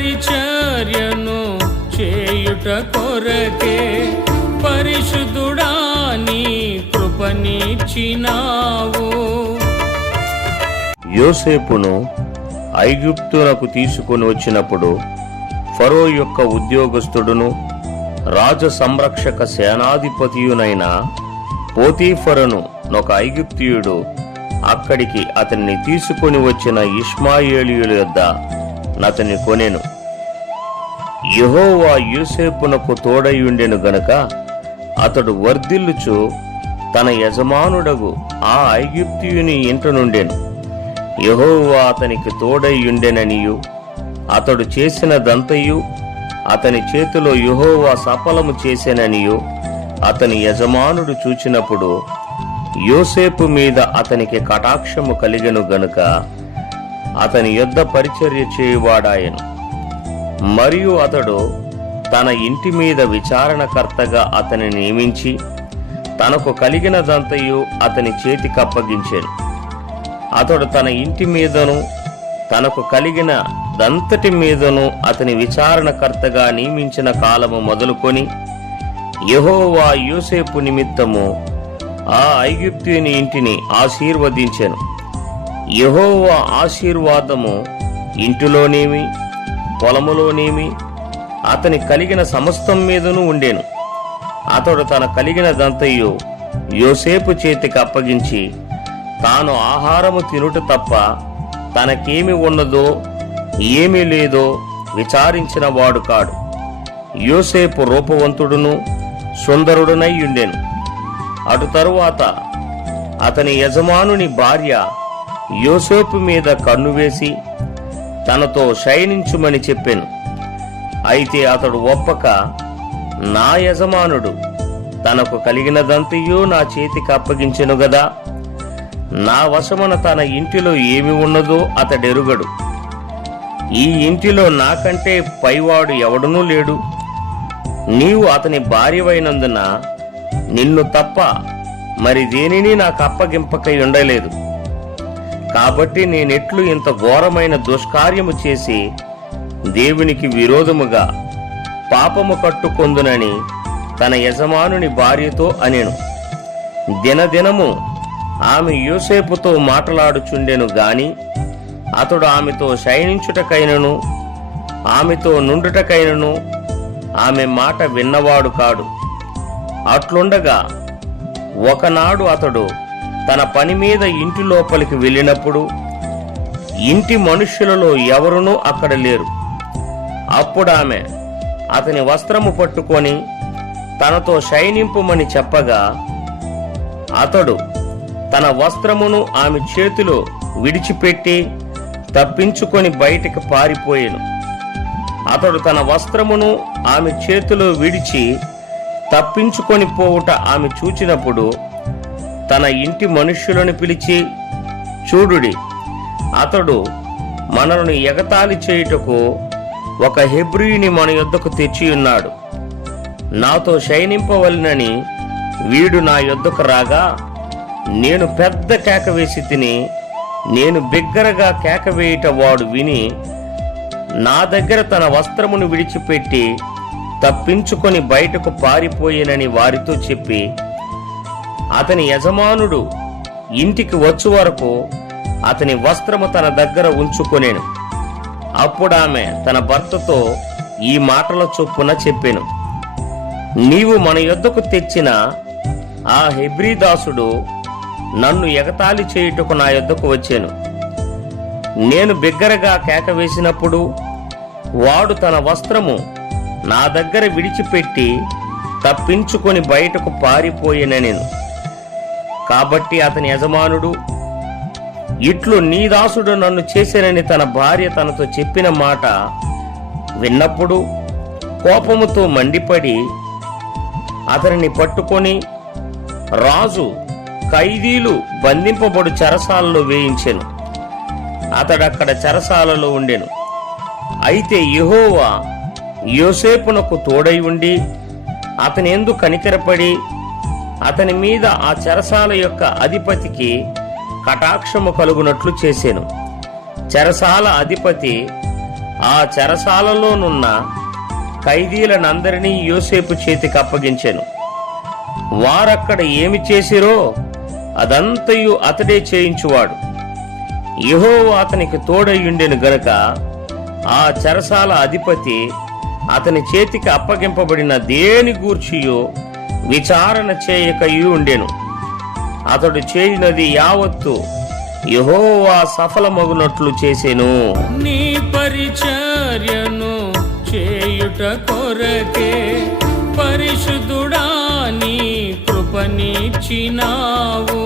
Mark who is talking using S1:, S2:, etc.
S1: పరిచర్యను చేయుట కొరకే పరిశుద్ధుడా నీ కృపనిచ్చినావు.
S2: యోసేపును ఐగుప్తునకు తీసుకొని వచ్చినప్పుడు ఫరో యొక్క ఉద్యోగస్తుడును రాజ సంరక్షక సేనాధిపతియునైన పోతీఫరను ఒక ఐగుప్తియుడు అక్కడికి అతన్ని తీసుకొని వచ్చిన ఇష్మాయేలియుల యొద్ద నతని కొనేను. యెహోవా యోసేపునకు తోడయుండెను గనక అతడు వర్ధిల్లుచు తన యజమానుడగు ఆ ఐగుప్తియుని ఇంట నుండెను. యహోవా అతనికి తోడయ్యుండెననియు అతడు చేసినదంతయు అతని చేతిలో యహోవా సఫలము చేసెననియు అతని యజమానుడు చూచినప్పుడు యోసేపు మీద అతనికి కటాక్షము కలిగెను గనుక అతని యొద్ద పరిచర్య చేయువాడాయను. మరియు అతడు తన ఇంటి మీద విచారణకర్తగా అతని నియమించి తనకు కలిగినదంతయు అతని చేతికప్పగించాను అతడు తన ఇంటి మీదను తనకు కలిగిన దంతటి మీదను అతని విచారణకర్తగా నియమించిన కాలము మొదలుకొని యహోవా యూసేపు నిమిత్తము ఆ ఐగుప్తుని ఇంటిని ఆశీర్వదించాను. యహోవ ఆశీర్వాదము ఇంటిలోనేమి పొలములోనేమి అతని కలిగిన సమస్తం మీదను ఉండేను. అతడు తన కలిగినదంతయు యోసేపు చేతికి అప్పగించి తాను ఆహారము తినుట తప్ప తనకేమి ఉన్నదో ఏమీ లేదో విచారించిన వాడు కాడు. యోసేపు రూపవంతుడును సుందరుడునై ఉండెను. అటు తరువాత అతని యజమానుని భార్య యోసేపు మీద కన్ను వేసి తనతో శయనించుమని చెప్పాను. అయితే అతడు ఒప్పక నా యజమానుడు తనకు కలిగినదంతయు నా చేతికి అప్పగించెను గదా. నా వశమున తన ఇంటిలో ఏమి ఉన్నదో అతడెరుగడు. ఈ ఇంటిలో నాకంటే పైవాడు ఎవడునూ లేడు. నీవు అతని భార్యవైనందున నిన్ను తప్ప మరి దేనిని నాకు అప్పగింపకై ఉండలేదు కాబట్టి నేనెట్లు ఇంత ఘోరమైన దుష్కార్యము చేసి దేవునికి విరోధముగా పాపము కట్టుకొందునని తన యజమానుని భార్యతో అనెను. దినదినము ఆమె యూసేపుతో మాట్లాడుచుండెను గాని అతడు ఆమెతో శయనించుటకైనను ఆమెతో నుండుటకైనను ఆమె మాట విన్నవాడు కాడు. అట్లుండగా ఒకనాడు అతడు తన పని మీద ఇంటి లోపలికి వెళ్ళినప్పుడు ఇంటి మనుష్యులలో ఎవరునూ అక్కడ లేరు. అప్పుడు ఆమె అతని వస్త్రము పట్టుకొని తనతో శయనింపుమని చెప్పగా అతడు తన వస్త్రమును ఆమె చేతిలో విడిచిపెట్టి తప్పించుకొని బయటికి పారిపోయాను. అతడు తన వస్త్రమును ఆమె చేతిలో విడిచి తప్పించుకొని పోవుట ఆమె చూచినప్పుడు తన ఇంటి మనుష్యులను పిలిచి చూడుడి అతడు మనలను ఎగతాళి చేయుటకు ఒక హెబ్రియుని మన యొద్దకు తెచ్చి ఉన్నాడు. నాతో శయనింపవలనని వీడు నా యొద్దకు రాగా నేను పెద్ద కేక వేసి తిని నేను బిగ్గరగా కేక వేయుట వాడు విని నా దగ్గర తన వస్త్రమును విడిచిపెట్టి తప్పించుకొని బయటకు పారిపోయేనని వారితో చెప్పి అతని యజమానుడు ఇంటికి వచ్చు వరకు అతని వస్త్రము తన దగ్గర ఉంచుకొనేను. అప్పుడు ఆమె తన భర్తతో ఈ మాటల చొప్పున చెప్పాను. నీవు మన యొద్దకు తెచ్చిన ఆ హెబ్రీదాసుడు నన్ను ఎగతాళి చేయుటకు నా యొద్దకు వచ్చాను. నేను బిగ్గరగా కేక వేసినప్పుడు వాడు తన వస్త్రము నా దగ్గర విడిచిపెట్టి తప్పించుకొని బయటకు పారిపోయిననేను. కాబట్టి అతని యజమానుడు ఇట్లు నీ దాసుడు నన్ను చేశానని తన భార్య తనతో చెప్పిన మాట విన్నప్పుడు కోపముతో మండిపడి అతనిని పట్టుకొని రాజు ఖైదీలు బంధింపబడు చెరసాలలో వేయించెను. అతడక్కడ చెరసాలలో ఉండెను. అయితే యహోవా యోసేపునకు తోడై ఉండి అతని ఎందు కనికరపడి అతని మీద ఆ చెరసాల యొక్క అధిపతికి కటాక్షము కలుగునట్లు చేశాను చెరసాల అధిపతి ఆ చెరసాలలోనున్న ఖైదీలనందరినీ యోసేపు చేతికి అప్పగించాను. వారక్కడ ఏమి చేసిరో అదంతయు అతడే చేయించువాడు. యహో అతనికి తోడయ్యుండెను గనక ఆ చెరసాల అధిపతి అతని చేతికి అప్పగింపబడిన దేని గూర్చియో విచారణ చేయకయు ఉండెను. అతడు చేయినది యావత్తు యహోవా సఫలమగునట్లు చేసెను.
S1: నీ పరిచర్యను చేయుట కొరకే పరిశుద్ధుడా నీ కృపనిచ్చినావు.